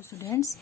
Students,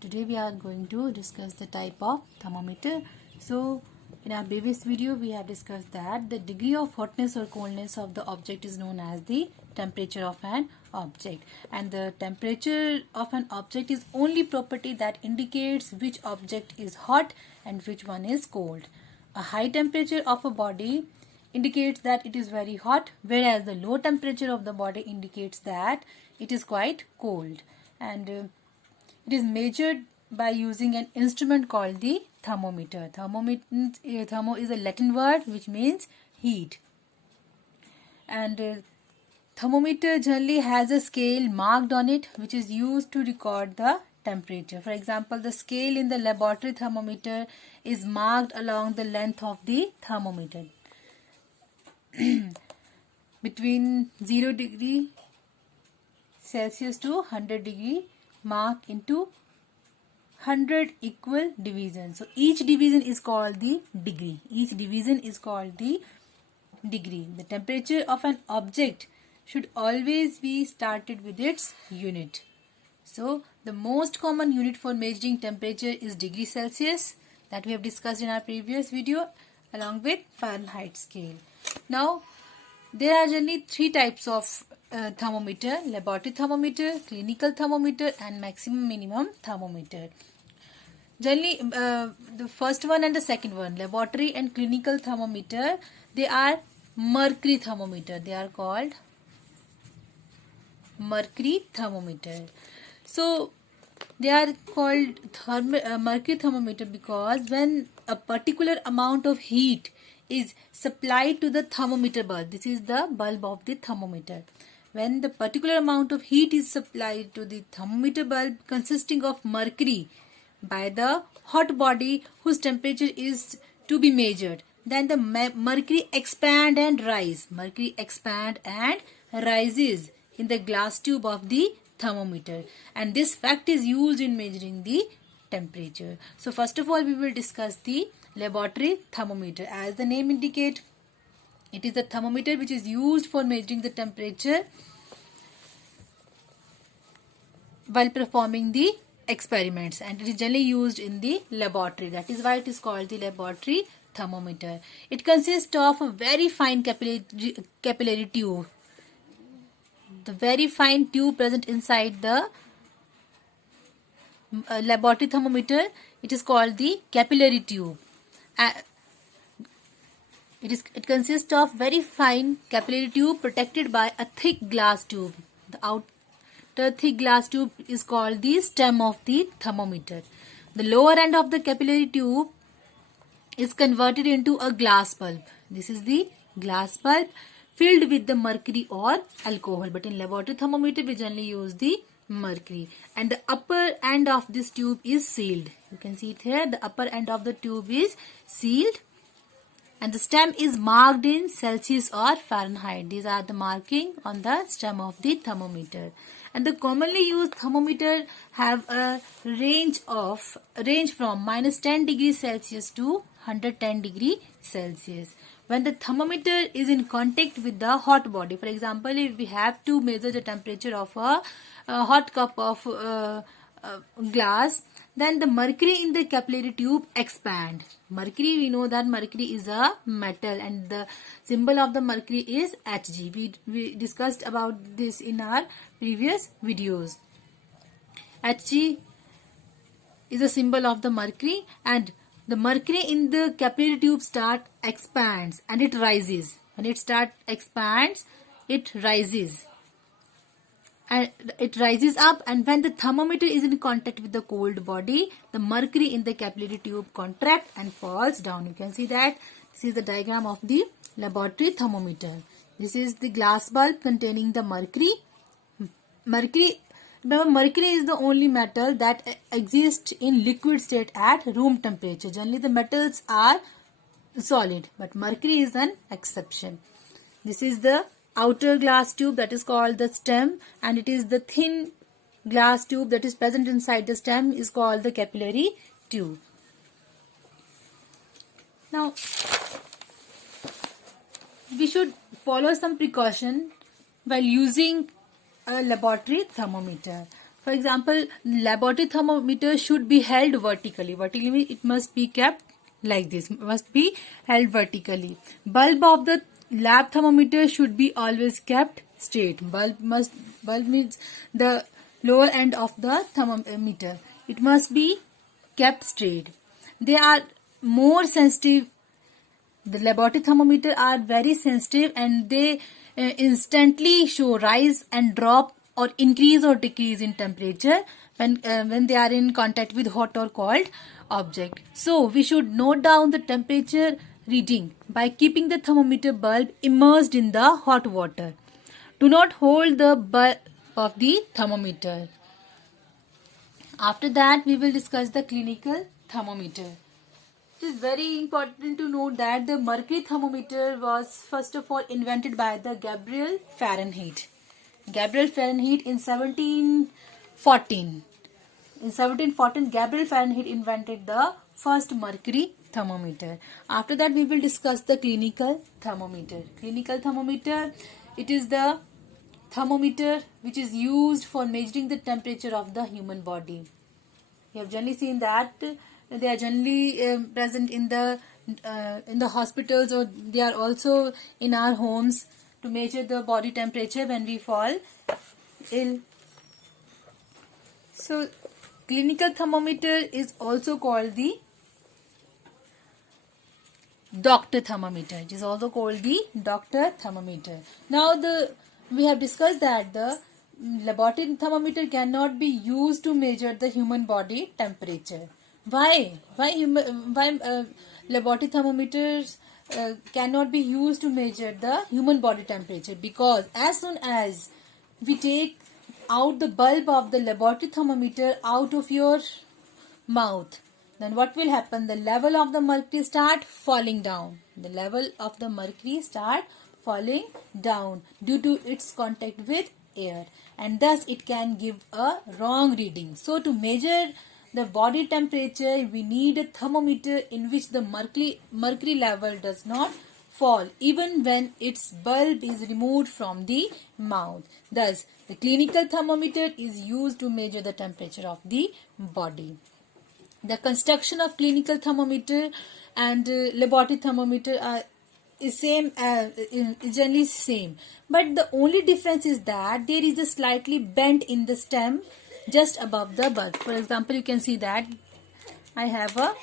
today we are going to discuss the type of thermometer. So in our previous video we have discussed that the degree of hotness or coldness of the object is known as the temperature of an object, and the temperature of an object is only property that indicates which object is hot and which one is cold. A high temperature of a body indicates that it is very hot, whereas the low temperature of the body indicates that it is quite cold. And it is measured by using an instrument called the thermometer. Thermo is a Latin word which means heat. And thermometer generally has a scale marked on it which is used to record the temperature. For example, the scale in the laboratory thermometer is marked along the length of the thermometer. Between 0 degree Celsius to 100 degree mark into 100 equal divisions. So each division is called the degree. Each division is called the degree. The temperature of an object should always be started with its unit. So the most common unit for measuring temperature is degree Celsius, that we have discussed in our previous video, along with Fahrenheit scale. Now there are generally three types of thermometer: laboratory thermometer, clinical thermometer, and maximum minimum thermometer. Generally, the first one and the second one, laboratory and clinical thermometer, they are mercury thermometer. They are called mercury thermometer. So they are called mercury thermometer because when a particular amount of heat is supplied to the thermometer bulb, this is the bulb of the thermometer. When the particular amount of heat is supplied to the thermometer bulb consisting of mercury by the hot body whose temperature is to be measured, then the mercury expand and rise. Mercury expand and rises in the glass tube of the thermometer, and this fact is used in measuring the temperature. So first of all we will discuss the laboratory thermometer. As the name indicates, it is a thermometer which is used for measuring the temperature while performing the experiments, and it is generally used in the laboratory. That is why it is called the laboratory thermometer. It consists of a very fine capillary tube. The very fine tube present inside the laboratory thermometer, it is called the capillary tube. It consists of very fine capillary tube protected by a thick glass tube. The outer thick glass tube is called the stem of the thermometer. The lower end of the capillary tube is converted into a glass bulb. This is the glass bulb filled with the mercury or alcohol, but in laboratory thermometer we generally use the mercury, and the upper end of this tube is sealed. You can see it here. The upper end of the tube is sealed, and the stem is marked in Celsius or Fahrenheit. These are the marking on the stem of the thermometer. And the commonly used thermometer have a range from -10 degrees Celsius to 110 degrees Celsius. When the thermometer is in contact with the hot body, for example, if we have to measure the temperature of a hot cup of glass, then the mercury in the capillary tube expand. Mercury, we know that mercury is a metal, and the symbol of the mercury is Hg. We discussed about this in our previous videos. Hg is a symbol of the mercury, and the mercury in the capillary tube expands and it rises. When it expands, it rises. And it rises up, and when the thermometer is in contact with the cold body, the mercury in the capillary tube contracts and falls down. You can see that this is the diagram of the laboratory thermometer. This is the glass bulb containing the mercury. Remember, mercury is the only metal that exists in liquid state at room temperature. Generally the metals are solid, but mercury is an exception. This is the outer glass tube, that is called the stem, and it is the thin glass tube that is present inside the stem is called the capillary tube. Now we should follow some precaution while using a laboratory thermometer. For example, laboratory thermometer should be held vertically. Vertically means it must be kept like this, must be held vertically. Bulb of the lab thermometer should be always kept straight. Bulb means the lower end of the thermometer. It must be kept straight. They are more sensitive. The laboratory thermometer are very sensitive and they instantly show rise and drop or increase or decrease in temperature when they are in contact with hot or cold object. So we should note down the temperature reading by keeping the thermometer bulb immersed in the hot water. Do not hold the bulb of the thermometer. After that, we will discuss the clinical thermometer. It is very important to note that the mercury thermometer was first of all invented by the Gabriel Fahrenheit. Gabriel Fahrenheit in 1714. In 1714, Gabriel Fahrenheit invented the first mercury thermometer. After that, we will discuss the clinical thermometer. Clinical thermometer, it is the thermometer which is used for measuring the temperature of the human body. You have generally seen that they are generally present in the hospitals, or they are also in our homes to measure the body temperature when we fall ill. So clinical thermometer is also called the doctor thermometer. It is also called the doctor thermometer. Now we have discussed that the laboratory thermometer cannot be used to measure the human body temperature. Why laboratory thermometers cannot be used to measure the human body temperature? Because as soon as we take out the bulb of the laboratory thermometer out of your mouth, then what will happen? The level of the mercury start falling down. The level of the mercury start falling down due to its contact with air, and thus it can give a wrong reading. So to measure the body temperature, we need a thermometer in which the mercury level does not fall even when its bulb is removed from the mouth. Thus, the clinical thermometer is used to measure the temperature of the body. The construction of clinical thermometer and laboratory thermometer is generally same, but the only difference is that there is a slightly bend in the stem just above the bulb. For example, you can see that I have a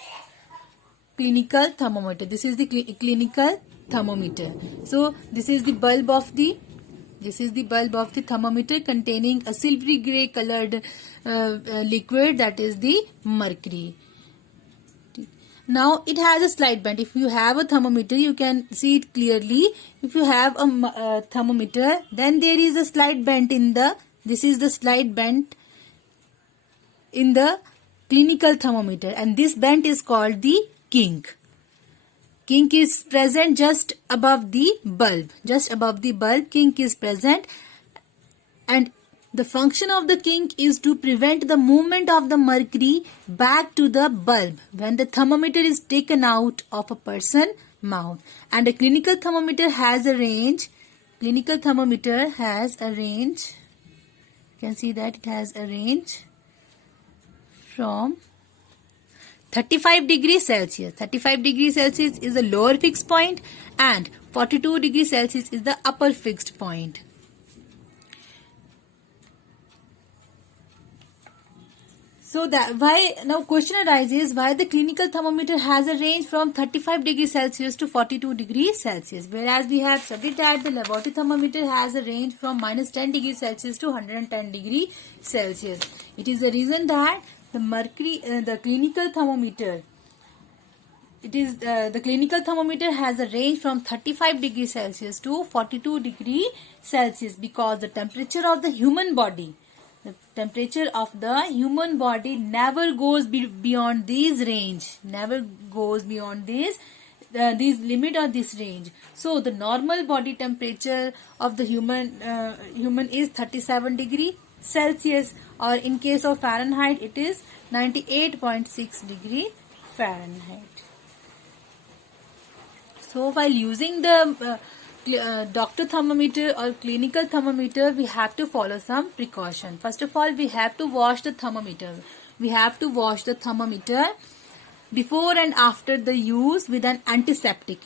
clinical thermometer. This is the clinical thermometer. So this is the bulb of the thermometer containing a silvery grey colored liquid, that is the mercury. Now it has a slight bend. If you have a thermometer, you can see it clearly. If you have a thermometer, then there is a slight bend in the, this is the slight bend in the clinical thermometer, and this bend is called the kink. Kink is present just above the bulb. Just above the bulb, kink is present, and the function of the kink is to prevent the movement of the mercury back to the bulb when the thermometer is taken out of a person's mouth. And a clinical thermometer has a range. Clinical thermometer has a range. You can see that it has a range from 35 degrees Celsius. 35 degrees Celsius is the lower fixed point and 42 degrees Celsius is the upper fixed point. So that why now question arises why the clinical thermometer has a range from 35 degrees Celsius to 42 degrees Celsius, whereas we have studied that the laboratory thermometer has a range from -10 degrees Celsius to 110 degrees Celsius. It is the reason that the clinical thermometer has a range from 35 degrees Celsius to 42 degrees Celsius because the temperature of the human body never goes beyond this range, never goes beyond this limit or this range. So the normal body temperature of the human is 37 degrees Celsius, or in case of Fahrenheit it is 98.6 degree Fahrenheit. So while using the doctor thermometer or clinical thermometer, we have to follow some precaution. First of all, we have to wash the thermometer. We have to wash the thermometer before and after the use with an antiseptic.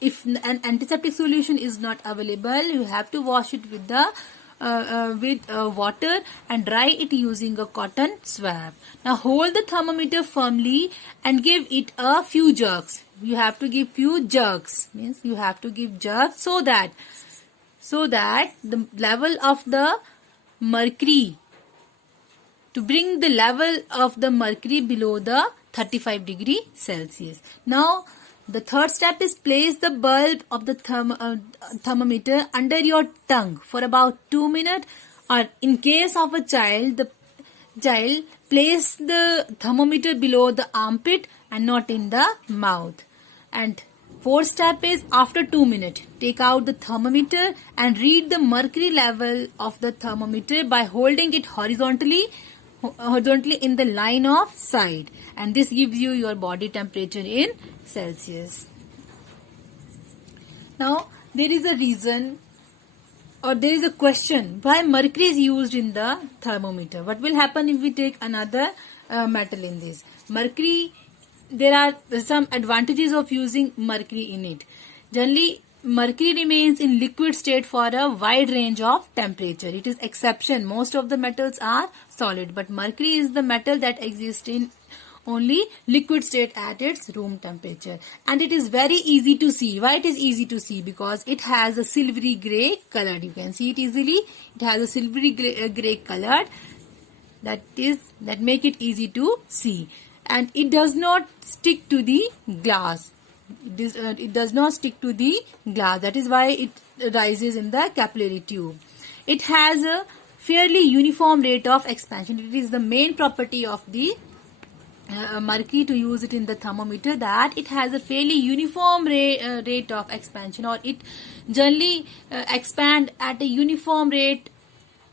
If an antiseptic solution is not available, you have to wash it with the water and dry it using a cotton swab. Now hold the thermometer firmly and give it a few jerks. You have to give few jerks, means you have to give jerks so that the level of the mercury, to bring the level of the mercury below the 35 degree Celsius. Now the third step is place the bulb of the thermometer under your tongue for about 2 minutes, or in case of a child, place the thermometer below the armpit and not in the mouth. And fourth step is after 2 minutes, take out the thermometer and read the mercury level of the thermometer by holding it horizontally in the line of sight, and this gives you your body temperature in Celsius. Now there is a reason, or there is a question, why mercury is used in the thermometer. What will happen if we take another metal in this? Mercury, there are some advantages of using mercury in it. Generally, mercury remains in liquid state for a wide range of temperature. It is exception. Most of the metals are solid, but mercury is the metal that exists in only liquid state at its room temperature. And it is very easy to see. Why it is easy to see? Because it has a silvery grey color. You can see it easily. It has a silvery grey color that make it easy to see. And it does not stick to the glass. It does not stick to the glass. That is why it rises in the capillary tube. It has a fairly uniform rate of expansion. It is the main property of the mercury to use it in the thermometer, that it has a fairly uniform rate of expansion, or it generally expand at a uniform rate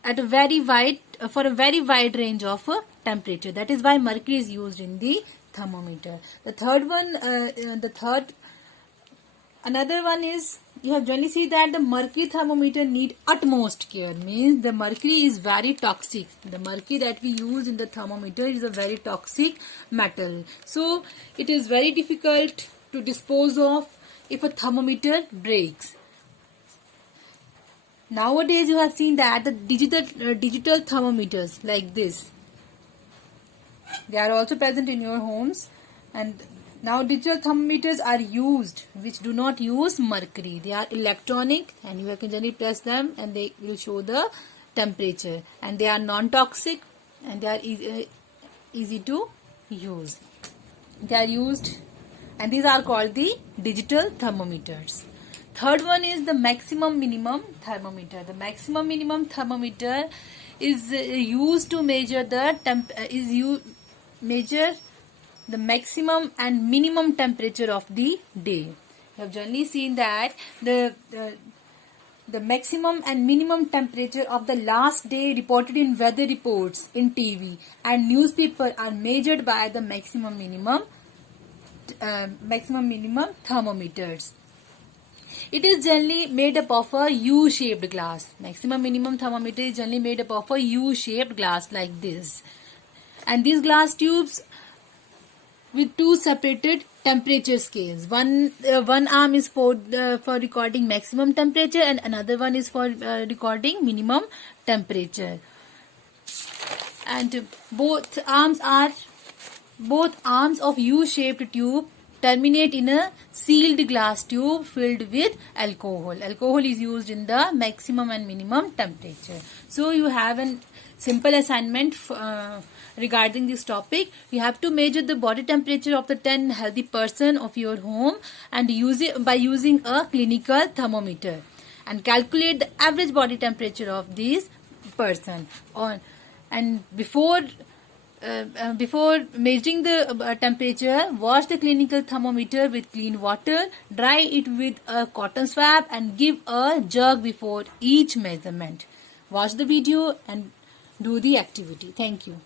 at a very wide for a very wide range of temperature. That is why mercury is used in the thermometer. The third one, another one is, you have generally seen that the mercury thermometer need utmost care. Means the mercury is very toxic. The mercury that we use in the thermometer is a very toxic metal. So it is very difficult to dispose of if a thermometer breaks. Nowadays you have seen that the digital thermometers like this, they are also present in your homes, and now digital thermometers are used which do not use mercury. They are electronic and you can generally press them and they will show the temperature, and they are non-toxic and they are easy to use. They are used, and these are called the digital thermometers. Third one is the maximum minimum thermometer. The maximum minimum thermometer is used to measure the measure the maximum and minimum temperature of the day. You have generally seen that the maximum and minimum temperature of the last day reported in weather reports in TV and newspaper are measured by the maximum minimum thermometers. It is generally made up of a U-shaped glass. Maximum minimum thermometer is generally made up of a U-shaped glass like this. And these glass tubes with two separated temperature scales. One arm is for recording maximum temperature and another one is for recording minimum temperature. And both arms of U-shaped tube terminate in a sealed glass tube filled with alcohol. Alcohol is used in the maximum and minimum temperature. So you have a simple assignment regarding this topic. You have to measure the body temperature of the 10 healthy person of your home and use it by using a clinical thermometer, and calculate the average body temperature of this person. And before measuring the temperature, wash the clinical thermometer with clean water, dry it with a cotton swab and give a jerk before each measurement. Watch the video and do the activity. Thank you.